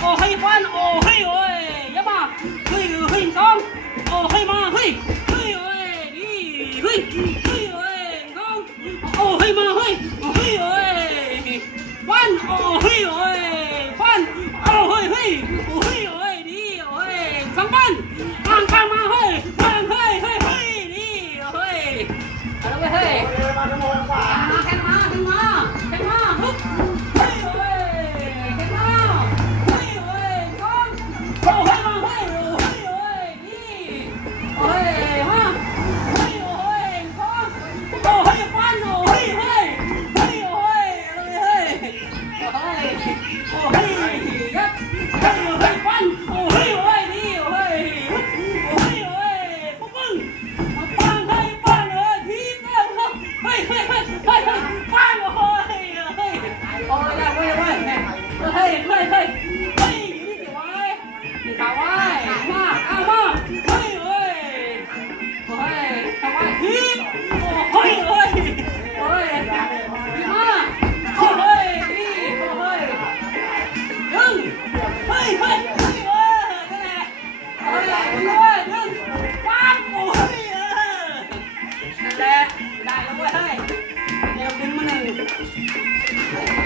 โอ้ให้ฟันโอ้ให้โอ้ยอย่ามาเฮ้ยเฮ้ยสองโอ้ให้มาเฮ้ยเฮ้ยโอ้ยนี่เฮ้ยเฮ้ยโอ้ยสองโอ้ให้มาเฮ้ยเฮ้ยโอ้ยฟันโอ้เฮ้ยโอ้ยฟันโอ้เฮ้ยเฮ้ยโอ้เฮ้ยโอ้ยนี่โอ้ยสองฟัน Oh.